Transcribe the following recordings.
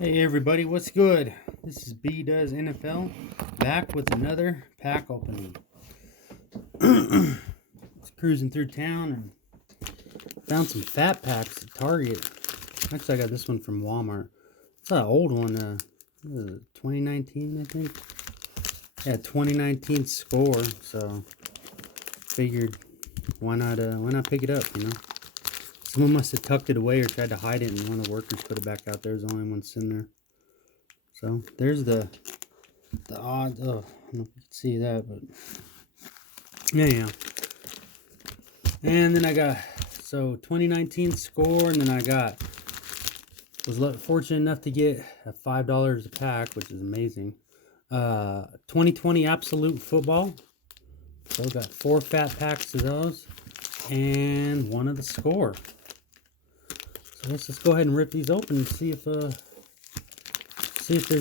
Hey everybody, what's good? This is B Does NFL back with another pack opening. Just cruising through town and found some fat packs at Target. Actually, I got this one from Walmart. It's an old one, 2019, I think. Yeah, 2019 score. So figured why not pick it up? Someone must have tucked it away or tried to hide it, and one of the workers put it back out there. There's the only one sitting there. So there's the odd. Oh, I don't know if you can see that, but yeah. And then I got 2019 score, and then I was fortunate enough to get $5 a pack, which is amazing. 2020 Absolute Football. So got 4 fat packs of those, and one of the score. So let's just go ahead and rip these open and see if there's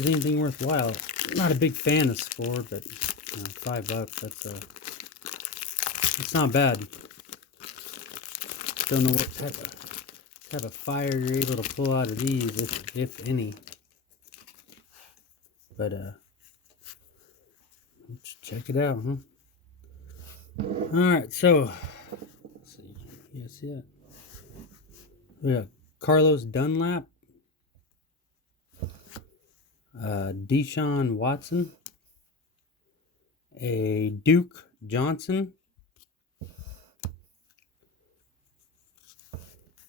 anything worthwhile. Not a big fan of score, but $5. That's not bad. Don't know what type of fire you're able to pull out of these, if any. But let's check it out, huh? All right, so let's see. You guys see that? We got Carlos Dunlap, Deshaun Watson, a Duke Johnson,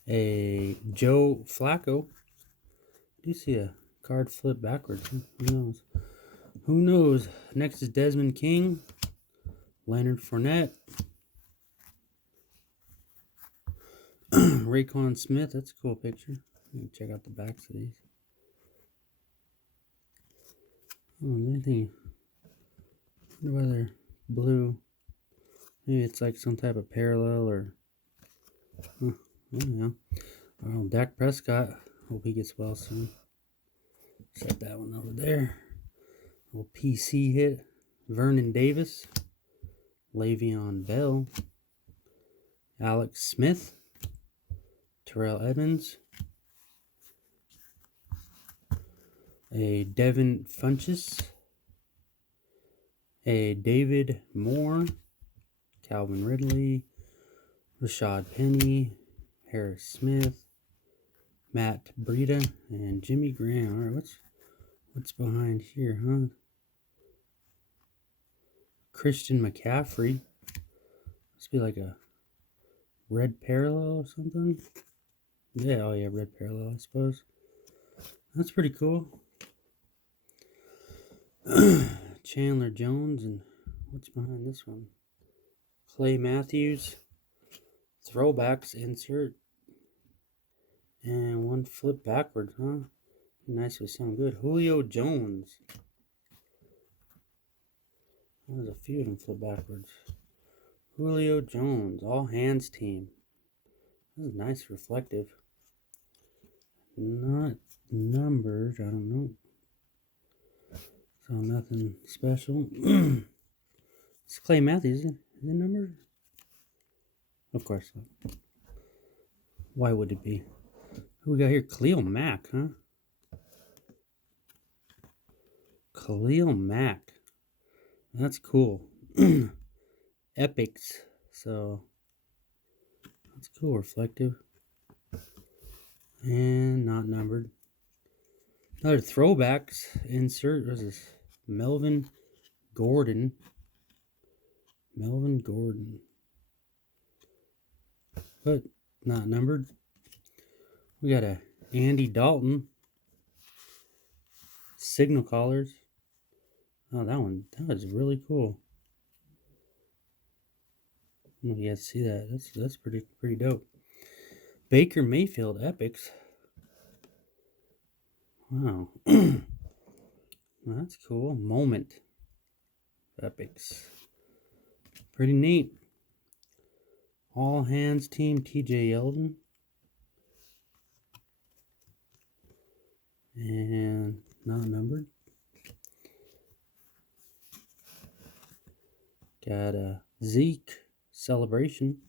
a Joe Flacco. I do see a card flip backwards. Who knows? Who knows? Next is Desmond King, Leonard Fournette, Raekwon Smith. That's a cool picture. You can check out the backs of these. Oh, anything? I wonder why they're blue. Maybe it's like some type of parallel or. I don't know. Oh, Dak Prescott. Hope he gets well soon. Set that one over there. Little PC hit. Vernon Davis. Le'Veon Bell. Alex Smith. Terrell Evans. A Devin Funchess. A David Moore. Calvin Ridley. Rashad Penny. Harris Smith. Matt Breida. And Jimmy Graham. All right, what's behind here, huh? Christian McCaffrey. Must be like a red parallel or something. Yeah, oh yeah, red parallel, I suppose. That's pretty cool. Chandler Jones, and what's behind this one? Clay Matthews. Throwbacks insert. And one flip backwards, huh? Nice would sound good. Julio Jones. There's a few of them flip backwards. Julio Jones, all hands team. This is nice, reflective. Not numbered, I don't know. So nothing special. It's Clay Matthews, is it numbered? Of course not. Why would it be? Who we got here? Khalil Mack, huh? Khalil Mack. That's cool. Epics. So that's cool, reflective. And not numbered. Another throwbacks insert. What's this? Melvin Gordon. But not numbered. We got a Andy Dalton. Signal collars. Oh, that was really cool. I don't know if you guys see that. That's pretty dope. Baker Mayfield epics. Wow. Well, that's cool. Moment epics. Pretty neat. All hands team TJ Yeldon. And not numbered. Got a Zeke celebration.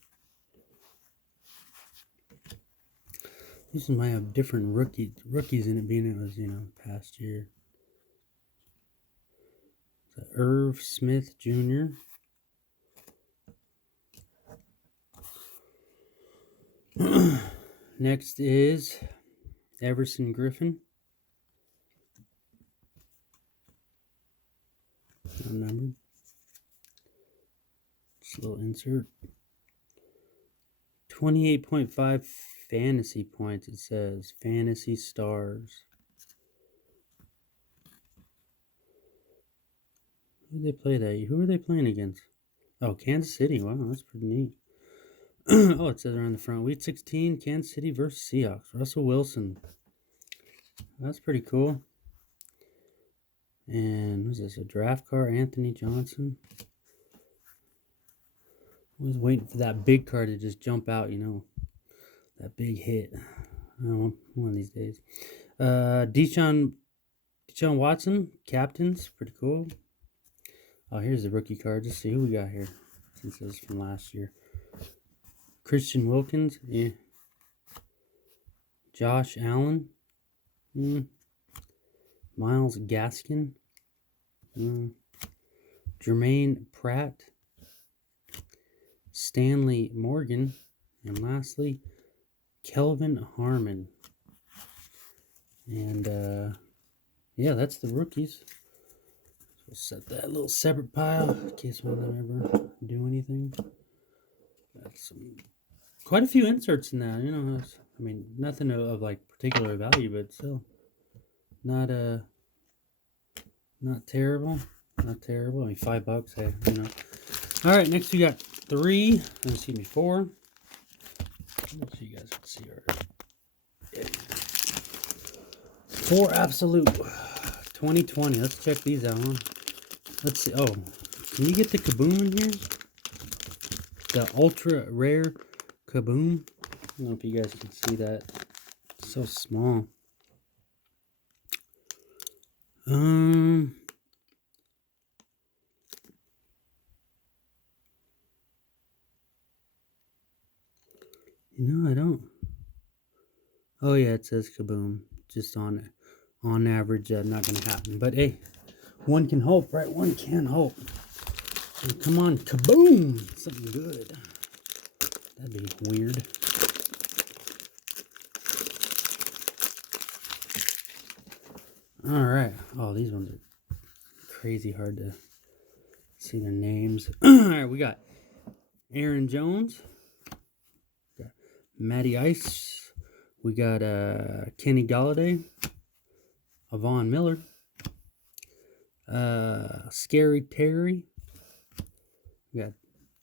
These might have different rookies in it, being it was, past year. So Irv Smith Jr. Next is Everson Griffin. Numbered. Just a little insert. 28.5 fantasy points, it says. Fantasy stars. Who did they play that? Who are they playing against? Oh, Kansas City. Wow, that's pretty neat. Oh, it says around the front. Week 16, Kansas City versus Seahawks. Russell Wilson. That's pretty cool. And what's this? A draft card? Anthony Johnson. I was waiting for that big card to just jump out, that big hit. One of these days. Deshaun Watson, captains, pretty cool. Oh, here's the rookie card. Just see who we got here, since this is from last year. Christian Wilkins, yeah. Josh Allen, Myles Gaskin, Jermaine Pratt, Stanley Morgan, and lastly, Kelvin Harmon. And yeah, that's the rookies. So we'll set that little separate pile in case one of them ever do anything. Got quite a few inserts in that, I mean, nothing of like particular value, but still not terrible. Not terrible. I mean, $5, hey, All right, next we got 4. Let's see, you guys can see already. Yeah. 4 absolute 2020. Let's check these out, huh? Let's see. Oh, can you get the Kaboom in here? The ultra rare Kaboom. I don't know if you guys can see that. It's so small. I don't. Oh yeah, it says Kaboom. Just on average, not gonna happen. But hey, one can hope, right? One can hope. So come on, Kaboom! Something good. That'd be weird. All right. Oh, these ones are crazy hard to see their names. All right, we got Aaron Jones. Got Matty Ice. We got Kenny Galladay. Von Miller. Scary Terry. We got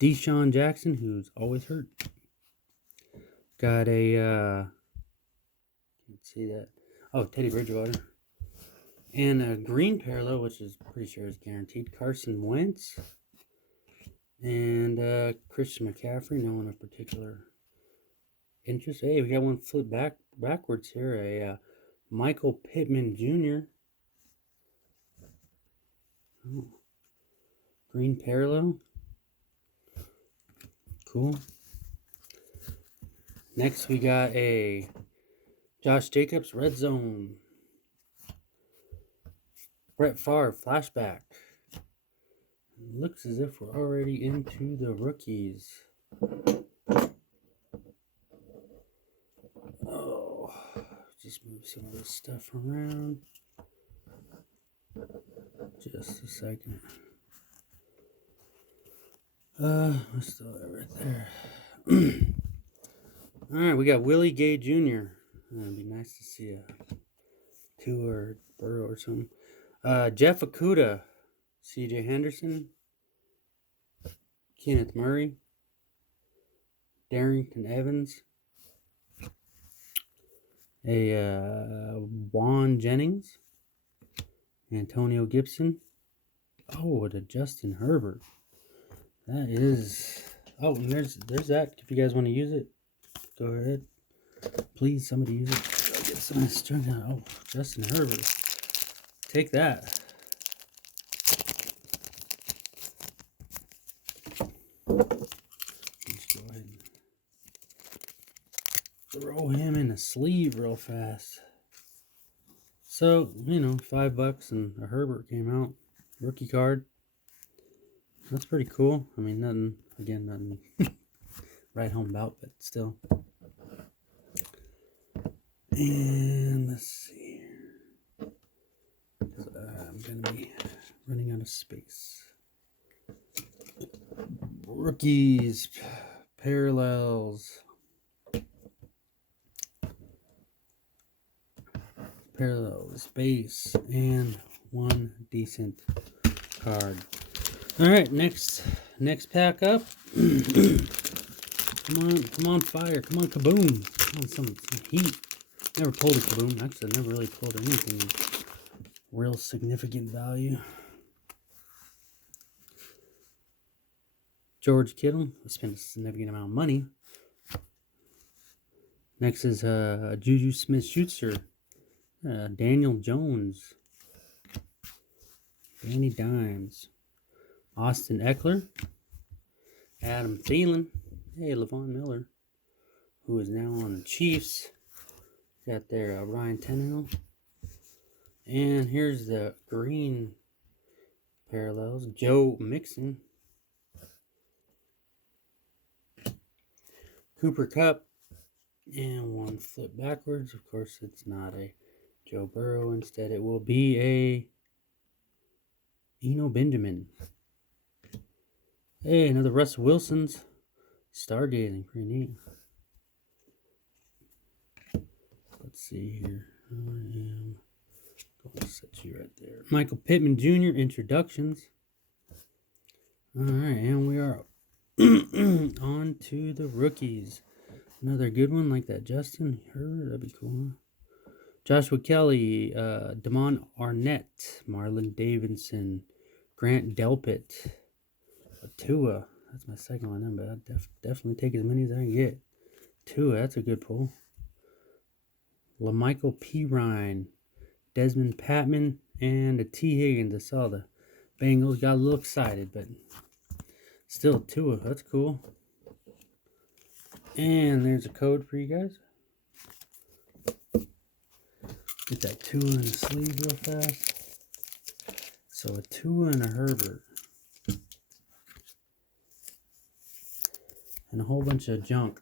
Deshaun Jackson, who's always hurt. Got a can't see that. Oh, Teddy Bridgewater. And a green parallel, which is pretty sure is guaranteed. Carson Wentz. And Christian McCaffrey, no one of particular interest. Hey, we got one flip backwards here. A Michael Pittman Jr. Oh. Green parallel. Cool. Next, we got a Josh Jacobs red zone. Brett Favre flashback. Looks as if we're already into the rookies. Oh, just move some of this stuff around. Just a second. Let's throw that right there. All right, we got Willie Gay Jr. It'd be nice to see a two or Burrow or something. Jeff Okudah, C.J. Henderson, Kenneth Murray, Darrington Evans, a Juan Jennings, Antonio Gibson. Oh, what a Justin Herbert. That is. Oh, and there's that. If you guys want to use it, go ahead. Please, somebody use it. I'll get some of this string out. Oh, Justin Herbert. Take that. Let's go ahead and throw him in a sleeve real fast. So, you know, $5 and a Herbert came out. Rookie card. That's pretty cool. I mean, nothing right home about, but still. And let's see here. I'm going to be running out of space. Rookies, parallels. Parallels, base, and one decent card. Alright, next pack up. Come on, fire. Come on, Kaboom. Come on, some heat. Never pulled a Kaboom. Actually, I never really pulled anything of real significant value. George Kittle. I spent a significant amount of money. Next is Juju Smith-Schuster. Daniel Jones. Danny Dimes. Austin Eckler. Adam Thielen. Hey, Levon Miller, who is now on the Chiefs. Got their Ryan Tannehill. And here's the green parallels. Joe Mixon. Cooper Kupp. And one flip backwards. Of course, it's not a Joe Burrow. Instead, it will be a Eno Benjamin. Hey, another Russell Wilson's. Stargazing. Pretty neat. Let's see here. I am going to set you right there. Michael Pittman Jr. Introductions. Alright, and we are on to the rookies. Another good one like that. Justin Herbert, that'd be cool, huh? Joshua Kelly, Damon Arnett, Marlon Davidson, Grant Delpit, Tua. That's my second one, then, but I'll definitely take as many as I can get. Tua, that's a good pull. LaMichael Pirine, Desmond Patman, and a T. Higgins. I saw the Bengals got a little excited, but still Tua. That's cool. And there's a code for you guys. Get that Tua in the sleeve real fast. So a Tua and a Herbert. And a whole bunch of junk.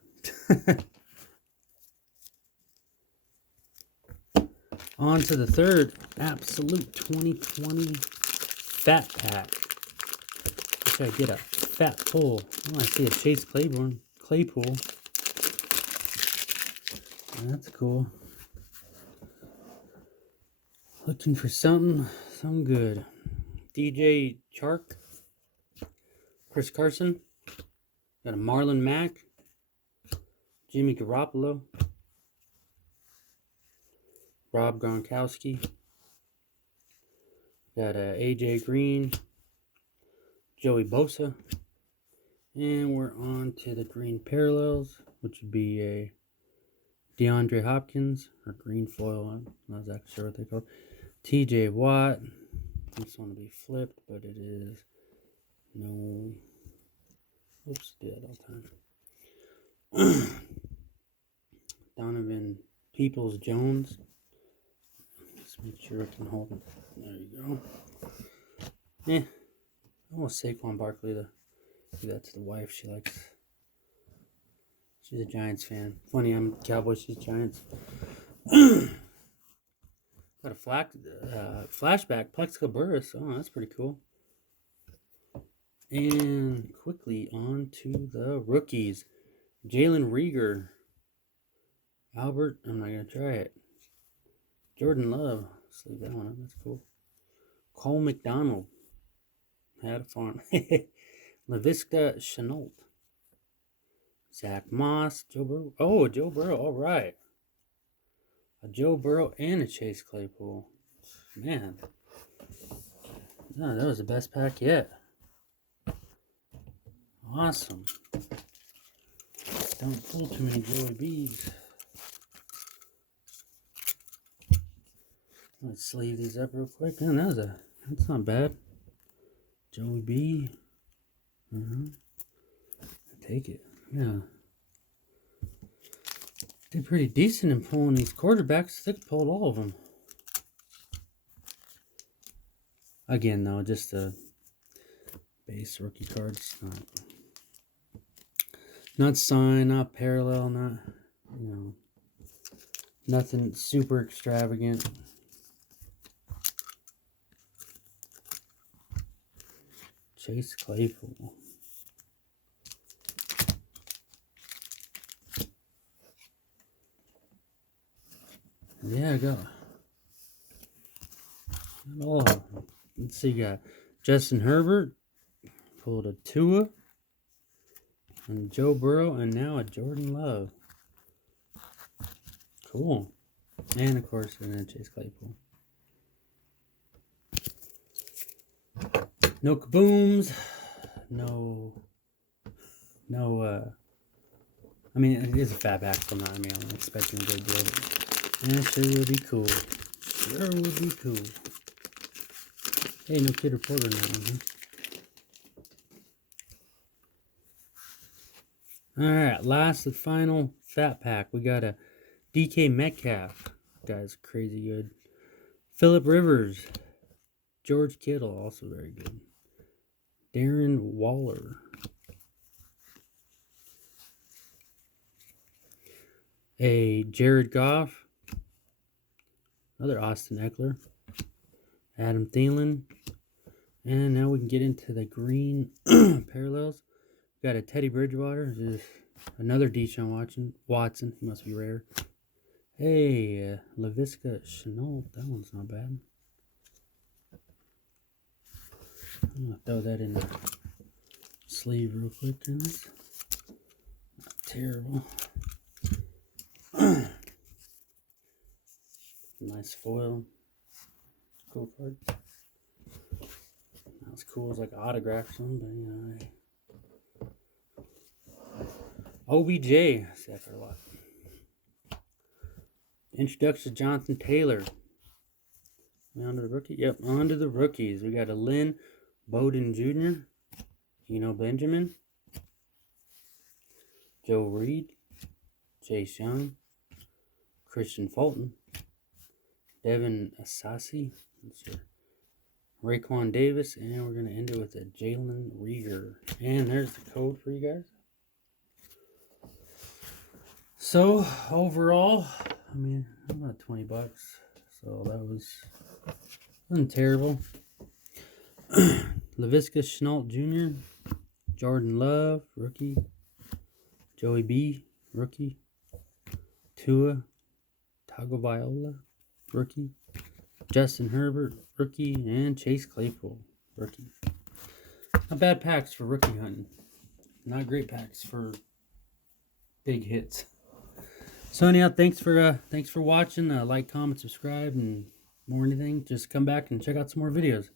On to the third absolute 2020 fat pack. Wish I get a fat pull. Oh, I see a Chase Claypool. That's cool. Looking for something good. DJ Chark, Chris Carson, got a Marlon Mack, Jimmy Garoppolo, Rob Gronkowski, got a AJ Green, Joey Bosa, and we're on to the green parallels, which would be a DeAndre Hopkins, or green foil, I'm not exactly sure what they call it. TJ Watt, this one will be flipped, but it is no, oops, do that all the time. Donovan Peoples-Jones. Let's make sure I can hold it. There you go. I want Saquon Barkley to do that to the wife. She's a Giants fan. Funny, I'm Cowboys, she's Giants. Got a flashback, Plexico Burris. Oh, that's pretty cool. And quickly on to the rookies. Jalen Reagor. Albert, I'm not going to try it. Jordan Love. Let's leave that one up. That's cool. Cole McDonald. Had a farm. LaVisca Chenault. Zach Moss. Joe Burrow. Oh, Joe Burrow. All right. A Joe Burrow and a Chase Claypool. Man. No, that was the best pack yet. Awesome. Don't pull too many Joey B's. Let's sleeve these up real quick. Man, that's not bad. Joey B. Take it. Yeah. Did pretty decent in pulling these quarterbacks. They pulled all of them. Again, though, just a base rookie cards. Not signed, not parallel, not, nothing super extravagant. Chase Claypool. Yeah, I got all. Let's see, got Justin Herbert, pulled a Tua, and Joe Burrow, and now a Jordan Love. Cool. And of course, Chase Claypool. No kabooms. No. I mean, it is a fat back, so I'm not expecting a good deal. But it sure would be cool. Sure would be cool. Hey, no kid reporter in that one, huh? Alright, last and final fat pack. We got a DK Metcalf. Guy's crazy good. Phillip Rivers. George Kittle, also very good. Darren Waller. A Jared Goff. Another Austin Eckler. Adam Thielen. And now we can get into the green parallels. We got a Teddy Bridgewater. Just another Deshaun Watson. He must be rare. Hey, LaVisca Chenault. That one's not bad. I'm going to throw that in the sleeve real quick. Not terrible. Nice foil. Cool card. Not as cool as like autograph one, but OBJ. See that card a lot. Introduction to Jonathan Taylor. On to the rookie. Yep, on to the rookies. We got a Lynn Bowden Jr., Benjamin, Joe Reed, Chase Young, Christian Fulton, Devin Asasi, Raekwon Davis, and we're going to end it with a Jalen Reagor. And there's the code for you guys. So, overall, about $20. So, that wasn't terrible. LaVisca Chenault Jr., Jordan Love, rookie. Joey B, rookie. Tua Tagovailoa, rookie. Justin Herbert, rookie. And Chase Claypool, rookie. Not bad packs for rookie hunting. Not great packs for big hits. So anyhow, thanks for watching. Like, comment, subscribe, and more anything, just come back and check out some more videos.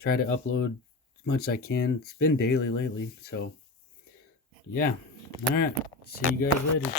Try to upload as much as I can. It's been daily lately, so yeah. All right, see you guys later.